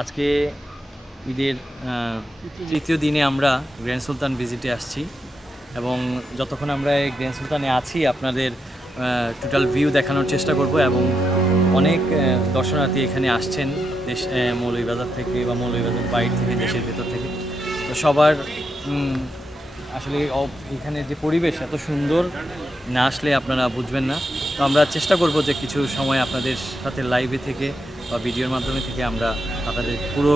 আজকে ঈদের তৃতীয় দিনে আমরা গ্র্যান্ড সুলতান ভিজিটে আসছি এবং যতক্ষণ আমরা এই গ্র্যান্ড সুলতানে আছি, আপনাদের টোটাল ভিউ দেখানোর চেষ্টা করব এবং অনেক দর্শনার্থী এখানে আসছেন দেশ মৌলভীবাজার থেকে বা মৌলভীবাজার বাইরে থেকে, দেশের ভেতর থেকে। তো সবার আসলে এখানে যে পরিবেশ এত সুন্দর, না আসলে আপনারা বুঝবেন না। তো আমরা চেষ্টা করব যে কিছু সময় আপনাদের সাথে লাইভে থেকে বা ভিডিওর মাধ্যমে থেকে আমরা আপনাদের পুরো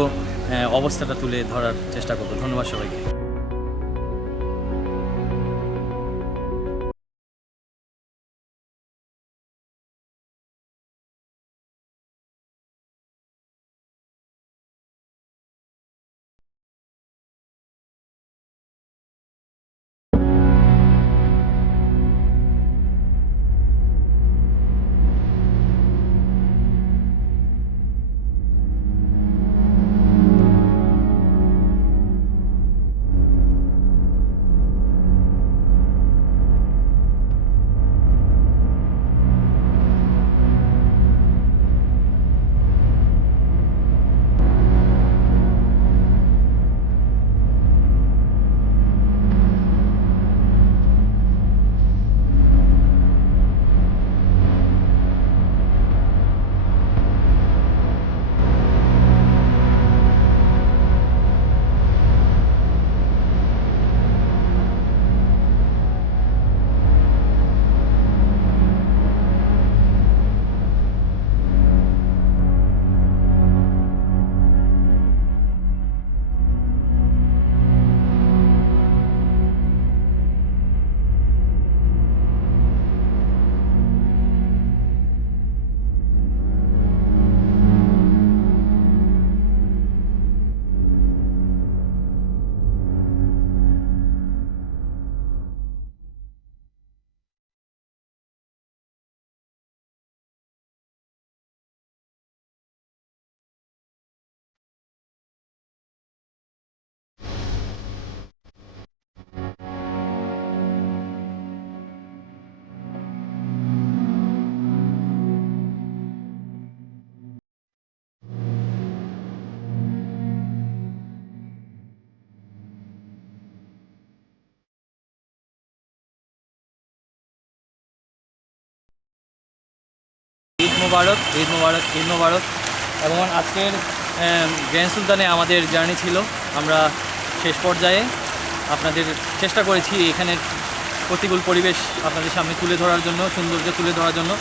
অবস্থাটা তুলে ধরার চেষ্টা করব। ধন্যবাদ সবাইকে। মোবারক, ঈদ মোবারক ঈদ মোবারক। এবং আজকের গ্র্যান্ড সুলতানে আমাদের জার্নি ছিল। আমরা শেষ পর্যায়ে আপনাদের চেষ্টা করেছি এখানের প্রতিকূল পরিবেশ আপনাদের সামনে তুলে ধরার জন্য, সৌন্দর্য তুলে ধরার জন্য।